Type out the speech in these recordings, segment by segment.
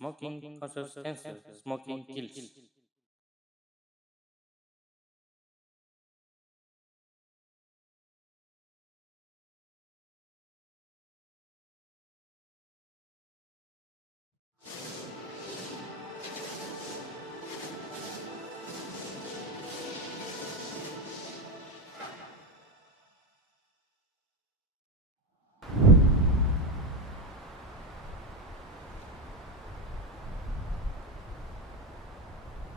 Smoking causes cancer. Smoking kills.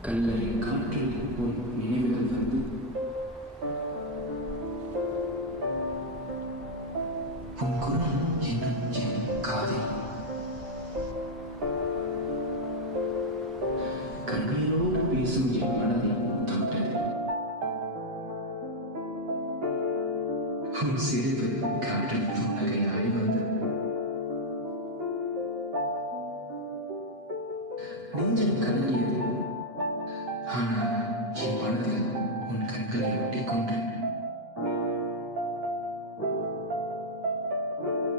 கல்லறை காற்றில் உன் நினைவுகள் வந்து உன் குரல் இன்னும் என் காதில் கண்ணீரோடு பேசும் என் மனதை தொட்டது உன் சிரிப்பு காற்றில் புன்னகையாய் வந்தது நெஞ்சம் கலங்கியது ஆனால் என் மனதில் உன் கண்களை ஒட்டிக்கொண்டேன்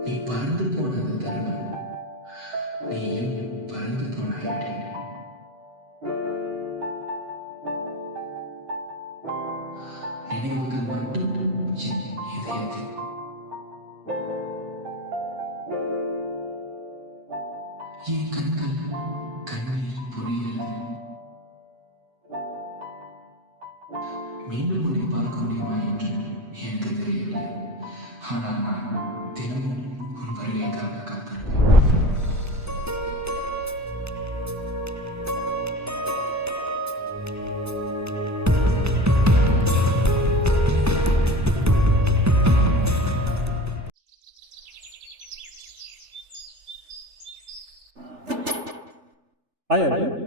நீ பறந்து போனது தருணம் நீயும் பறந்து போனாயடி நினைவுகள் மட்டும் என் இதயத்தில் என் கண்கள் கண்ணீர் பொழியது மீண்டும் உன்னை பார்க்க முடியுமா என்று எனக்கு தெரியவில்லை ஆனால் நான் தினமும் உன் வருகைக்காக காத்திருப்பேன் Hi, Arjun.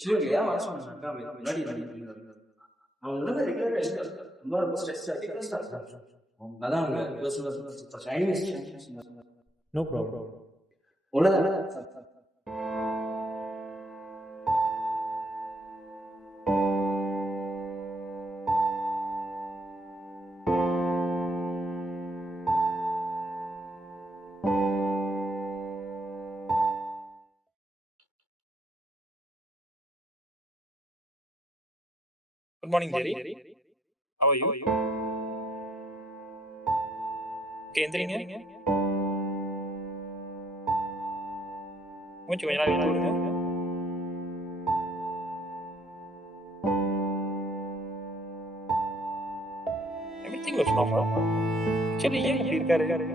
சொல்லுங்க ஏன் வர சொன்னாங்க முன்னாடி அவங்க வந்து ரெகுலர் ரொம்ப ஸ்ட்ரெஸ் அதான் அவங்க சைனீஸ் No problem. உள்ளதான் Good morning, Jerry. How are you? Okay, எந்திரிங்க. மூச்சு கொஞ்ச நேரம் இழுத்து விடுங்க. Everything was normal. Actually, ஏன் இப்படி இருக்காரு?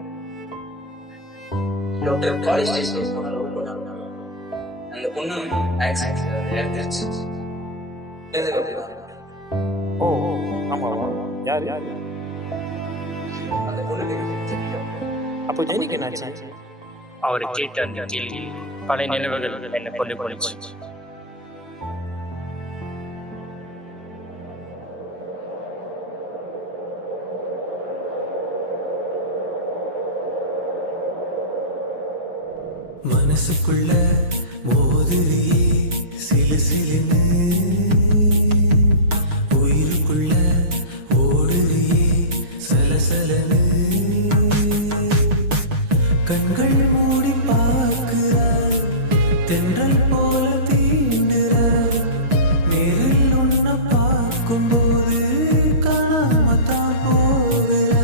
டாக்டர் காலேஜ் டேஸ்ல போனாங்க அந்த பொண்ணு ஆக்சிடென்ட் இறந்துருச்சு ஓ ஆமாவா? யார்? அந்த பொண்ணு அப்போ ஜெனிக்கு என்னாச்சு? அவர் கேட்ட அந்த கேள்வி பல நினைவுகள் என்ன கொண்டு போச்சு. மனசுக்குள்ள மோதுறியே சிலு சிலுன்னு உயிருக்குள்ள ஓடுறியே சலசலன்னு கண்கள் மூடி பார்க்கிற தென்றல் போல தீண்டுற நேரில் உன்னை பார்க்கும்போது காணாமத்தான் போகிற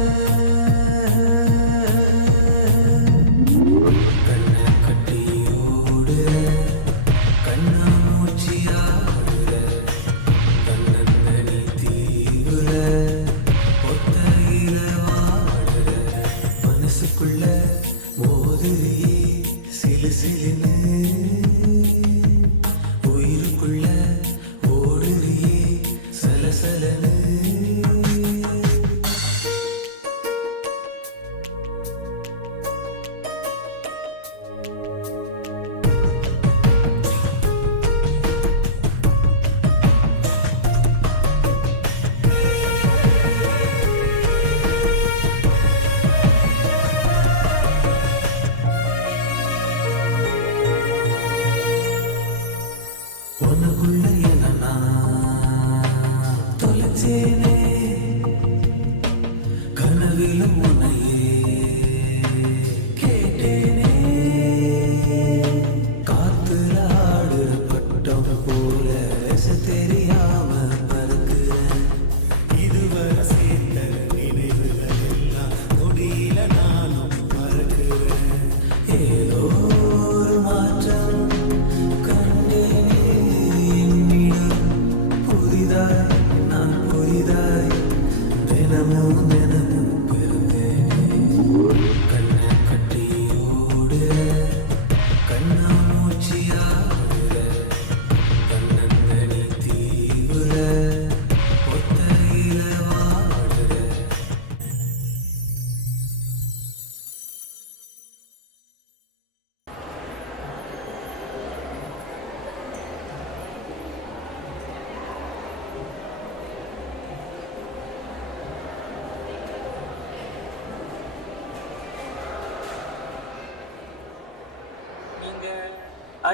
கண்ணை கட்டி ஓடுற கண்ணா மூச்சியாடுற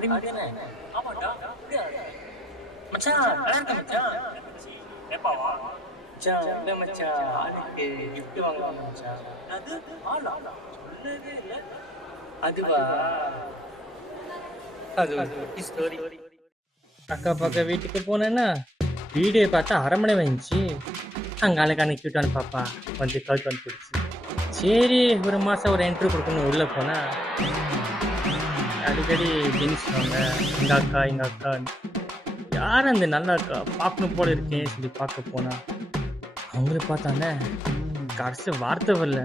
அறிவு தானே? ஆமாடா. அப்படியா? மச்சான் நல்லா இருக்க மச்சான். ஏப்பாவா மச்சான் இல்ல மச்சான், ஆளுக்கு gift வாங்கலாம் மச்சான். அது ஆளா சொல்லவே இல்லை. அதுவா? அது ஒரு ஸ்டோரி. அக்கா பக்கம் வீட்டுக்கு போனேன்னா வீடியோ பார்த்தா அரமனை வந்துச்சு. அங்கே அழகான கியூட்டான பாப்பா வந்து கழுத்து வந்து பிடிச்சி, சரி ஒரு மாதம் ஒரு என்ட்ரி கொடுக்கணும் உள்ளே போனால் அடிக்கடி ஜென்ஸ் வாங்க எங்கள் அக்கா யார் அந்த நல்ல அக்கா பார்க்கணும் போல இருக்கேன்னு சொல்லி பார்க்க போனா அவங்கள பார்த்தானே கடைசி வார்த்தை வரல.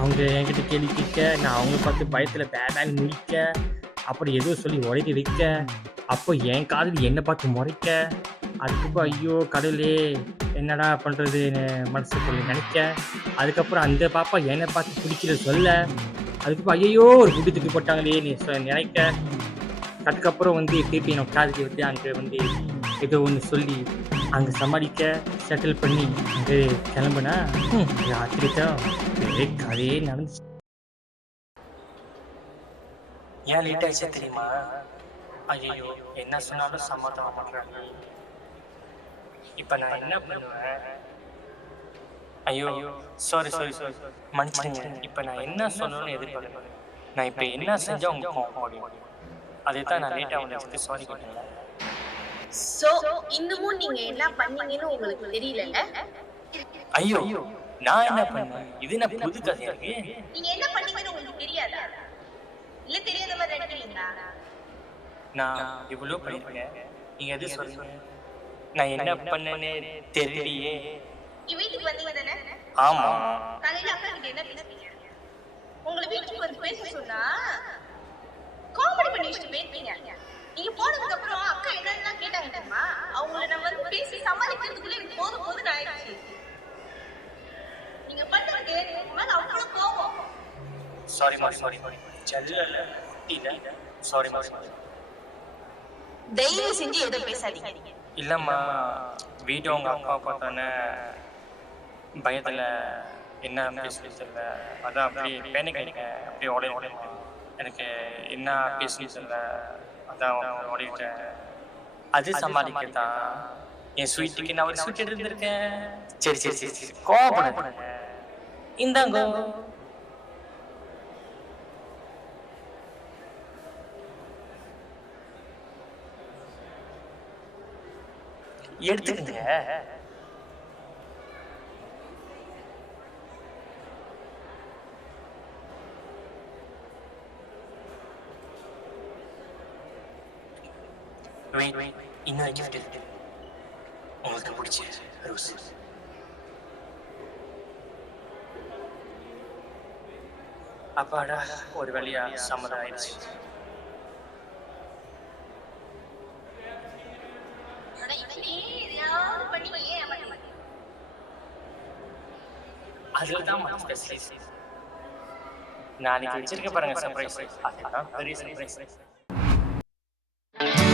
அவங்க என்கிட்ட கேள்வி கேட்க, நான் அவங்க பார்த்து பயத்தில் பேடான்னு முடிக்க, அப்புறம் ஏதோ சொல்லி உடைக்க வைக்க, அப்போ என் காதில் என்னை பார்த்து முறைக்க, அதுக்கப்புறம் ஐயோ கடவுளே என்னடா பண்ணுறதுன்னு மனசுக்குள்ள நினைக்க, அதுக்கப்புறம் அந்த பாப்பா என்னை பார்த்து பிடிக்கிற சொல்ல, அதுக்கப்புறம் ஐயோ ஒரு குட்டி தூக்கி போட்டாங்களே நினைக்க, அதுக்கப்புறம் வந்து திருப்பி என்னை காதுக்கு விட்டு அங்கே வந்து ஏதோ ஒன்று சொல்லி அங்கே சமாளிக்க செட்டில் பண்ணி அங்கே கிளம்புனா ராத்திரி தான் கதையே நடந்துச்சு. ஏன் லேட் ஆயிடுச்சு தெரியுமா? ஐயோ என்ன சொன்னாலும் சமாதானம் பண்றாங்க. இப்ப நான் என்ன பண்ணுவேன்? ஐயோ சாரி மன்னிச்சுங்க. இப்ப நான் என்ன சொல்லணும்னு எதிர்பார்க்கிறேன். நான் இப்ப என்ன செஞ்சா உங்களுக்கு கோவம் வரும்? அதே தான் நான் லேட்டா வந்து சாரி கேட்டேன். சோ இன்னமும் நீங்க என்ன பண்ணீங்கன்னு உங்களுக்கு தெரியலல்ல? ஐயோ நான் என்ன பண்ணேன்? இது என்ன புது கதையா இருக்கு? நீங்க என்ன பண்ணீங்கன்னு உங்களுக்கு தெரியாதா? இல்ல தெரியாத மாதிரி நடிக்கிறீங்களா? நான் இவ்வளவு பண்ணிருக்கேன், நீங்க எது சொல்லுங்க? நான் என்ன பண்ணேன்னு தெரியலையே. நீ வீட்டுக்கு வந்தீங்க தானே? ஆமா. காலையில அக்கா கிட்ட என்ன பேசுறீங்க? உங்களை வீட்டுக்கு வந்து பேச சொன்னா காமெடி பண்ணிட்டு பேசுறீங்க. நீங்க போனதுக்கு அப்புறம் அக்கா என்னெல்லாம் கேட்டாங்க தெரியுமா? அவங்கள நான் வந்து பேசி சமாளிக்கிறதுக்குள்ள எனக்கு போதும் ஆயிடுச்சு. நீங்க பண்றது மேல அவ்வளவு கோவம். சாரிமா செல்லல இல்ல சாரிமா. தயவு செஞ்சு எதுவும் பேசாதீங்க. இல்லம்மா, வீடியோ உங்க அப்பா பார்த்தானே பயத்துல என்ன பேசுறது தெரியல, அதான் அப்படியே பேனிக் ஆயிட்டேன். அப்படியே உடைய எனக்கு என்ன பேசுன்னு தெரியல, அதான் ஓடிட்டேன். அது சமாளிக்கத்தான் என் ஸ்வீட்டுக்கு நான் ஒரு ஸ்வீட் எடுத்துருக்கேன். சரி கோவப்படாதீங்க, இந்தாங்கோ. எடுத்துக்கங்க. இன்னொரு gift இருக்கு, உங்களுக்கு பிடிச்ச ரோஸ். அப்பாடா ஒரு வழியா சம்மதம் ஆயிடுச்சு. அதுதான் ஸ்பெஷலிஸ்ட். நாளைக்கு வச்சிருக்க பாருங்க சர்ப்ரைஸ், அதுதான் பெரிய சர்ப்ரைஸ். Thank you.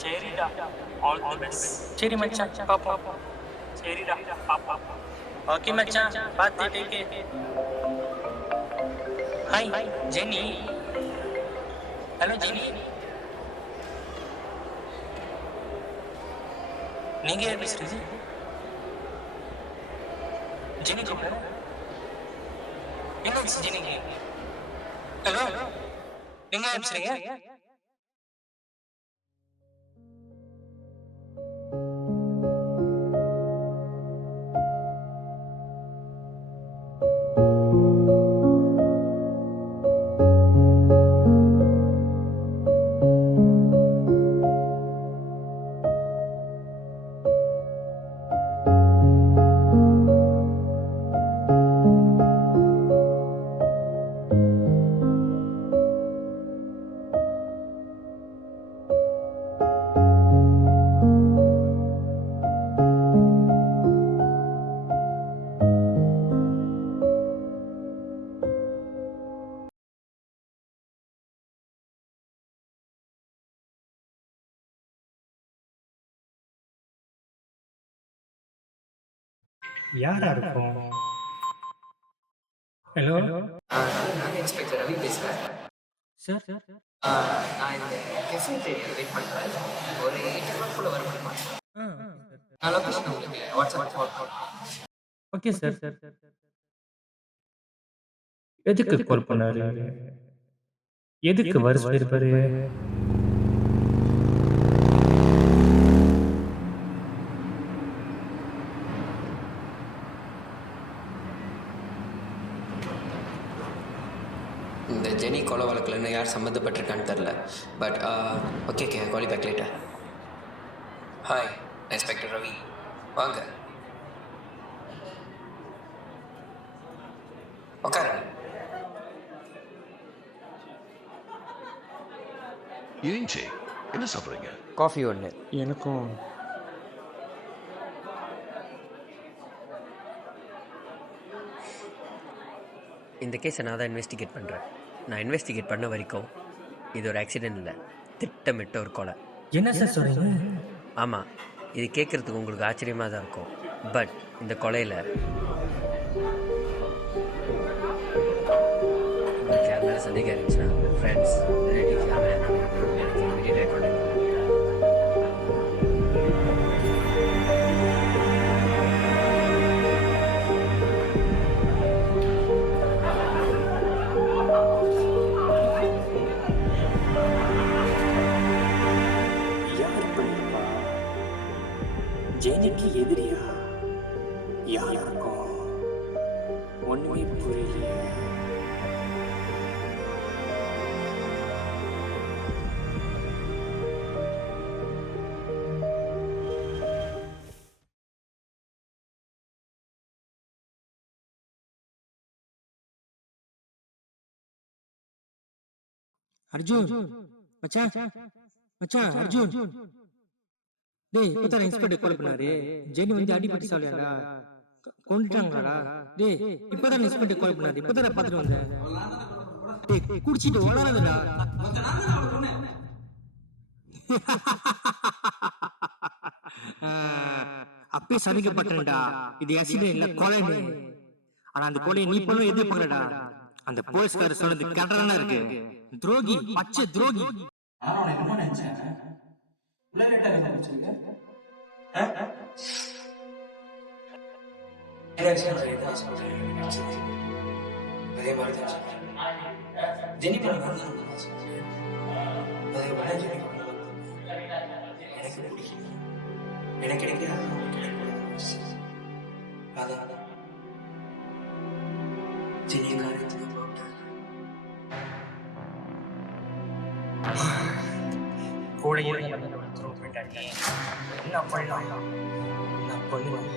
சரிடா, ஆல் தி பெஸ்ட். சரி மச்சான், பாப்போம். சரிடா, பாப்பா. ஓகே மச்சான், பாத்து take care. Hi Jenny. Hello Jenny, நீங்க யார் பேசுறது? ஜெனி கூப்பிடுறேன். என்ன ஜெனிக்கு? ஹலோ நீங்க அனுப்பிச்சிருங்க. யாரா இருக்கும்? ஹலோ நான் இன்ஸ்பெக்டர் ரவி பேசுகிறேன். சார் நான் இந்த கெஃபேட்டேரியா வெயிட் பண்ணுறேன். ஒரு 8 மணிக்குள்ள வர முடியுமா? நான் லொக்கேஷன் உங்களுக்கு வாட்ஸ்அப் கால் பண்ணுறேன். Okay sir. எதுக்கு கால் பண்ணாரு? எதுக்கு வர சொல்லிருப்பாரு? இந்த ஜெனி கொலை வழக்கில் இன்னும் யார் சம்மந்தப்பட்டிருக்கான்னு தெரில. But okay call back later. Hi, inspector Ravi. வாங்க உட்காருங்க. ஏஞ்சி என்ன சாப்பிட்றீங்க? காஃபி ஒன்று. எனக்கும் இந்த கேஸை நான் தான் இன்வெஸ்டிகேட் பண்ணுறேன். நான் இன்வெஸ்டிகேட் பண்ண வரைக்கும் இது ஒரு ஆக்சிடென்ட் இல்லை, திட்டமிட்ட ஒரு கொலை. என்ன சார் சொல்றீங்க? ஆமாம், இது கேட்குறதுக்கு உங்களுக்கு ஆச்சரியமாக தான் இருக்கும். பட் இந்த கொலையில் உங்களுக்கு யார் மேலே சந்தேகம் இருந்துச்சுன்னா ஃப்ரெண்ட்ஸ், ரிலேட்டிவ்ஸ் யார் மேலே எனக்கு இமீடியட்டாக கான்டாக்ட் பண்ணுங்க. ஜெனிக்கு எதிரியா யாரா இருக்கும்? ஒண்ணுமே புரியலையே. அர்ஜுன் மச்சான் அர்ஜுன், டேய் இப்பதான் இன்ஸ்பெக்டர் கால் பண்ணாரு. ஜெனி வந்து அடிபட்டு சாவலையாடா, கொண்டுட்டாங்களாடா. டேய் இப்பதான் இன்ஸ்பெக்டர் கால் பண்ணாரு, இப்பதான் பாத்துட்டு வந்தேன். டேய் குடிச்சிட்டு வளராதடா. அப்பே சதிக்கப்பட்டேன்டா. இது ஆக்சிடென்ட் இல்ல, கொலைன்னு. ஆனா அந்த கொலையை நீ பண்ண எதிர்பார்க்கலடா. அந்த போலீஸ்காரர் சொன்னது கரெக்டான இருக்கு. துரோகி, பச்சை துரோகி. நான் என்ன நினைச்சேன், இவ்வளவு லேட்டா கண்டுபிடிச்சிருக்க? அதே மாதிரி தான் ஜெனி பண்ண அதே மாதிரி ஜெனி பண்ண எனக்கு பிடிக்கும். எனக்கு கிடைக்காது, அதான் ஜெனிய காரியத்துக்கு போட்டேன். கூட போயிட்டாங்க. என்ன பண்ணலாம்? என்ன பண்ணுவேன்?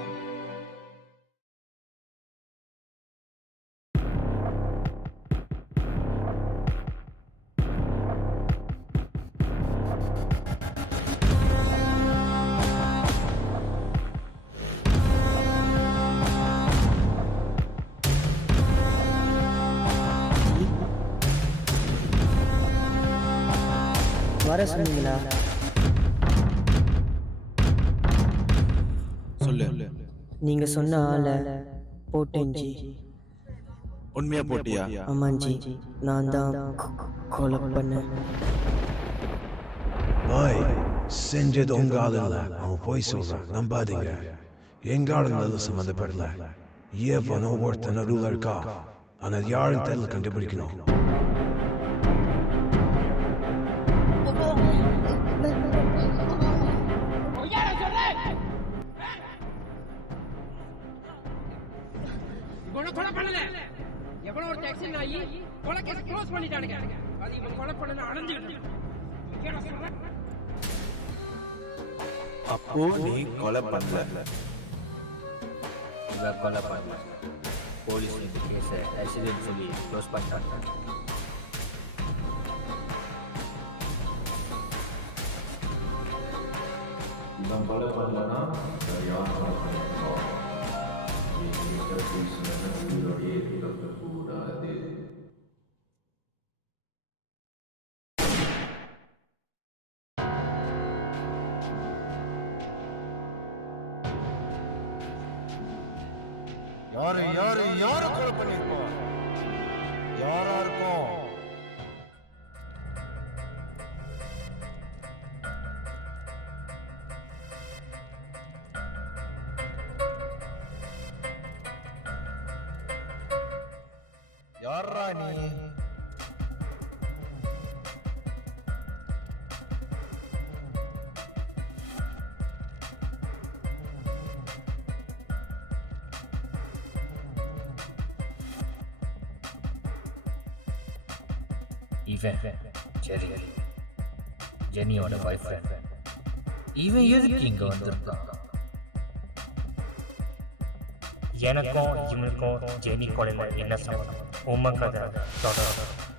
வர சொன்னீங்களா? சொல்லு. நீங்க சொன்ன ஆளை போட்டேன்ஜி. உண்மையா போட்டியா? ஆமாஞ்சி, நான் தான் கொலை பண்ணேன். பாய் செஞ்சது உங்க ஆள் இல்ல, அவன் போய் சொல்றான், நம்பாதீங்க. எங்க ஆளுங்க சம்மந்தப்படல. எவனோ ஒருத்தன் நடுவில் இருக்கா, ஆனா யாரும் தெரியல, கண்டுபிடிக்கணும். ஆகி கொலை கேஸ் க்ளோஸ் பண்ணிட்டானுங்க. அது இவன் கொலை பண்ணது அடைஞ்சுக்கிட்டு. அப்போ நீ கொலை பண்ணல. இவன் கொலை பண்ணல. போலீஸ் இந்த கேஸை ஆக்சிடென்ட் சொல்லி க்ளோஸ் பண்ணிட்டாங்க. இவன் கொலை பண்ணலன்னா யார் கொலை பண்ணிருக்கோம்? உயிரோடையே இருக்கக்கூடாது. யாரு கொலை பண்ணிருக்கோம்? யாரா இருக்கும்? யாரா நீ? இவன் சரி ஜெனியோட பாய் ஃப்ரெண்ட். இவன் எதுக்கு இங்க வந்திருக்கான்? எனக்கும் இவனுக்கும் ஜெனி கொலையில என்ன சம்பந்தம்? உண்மை கதை தொடரும்.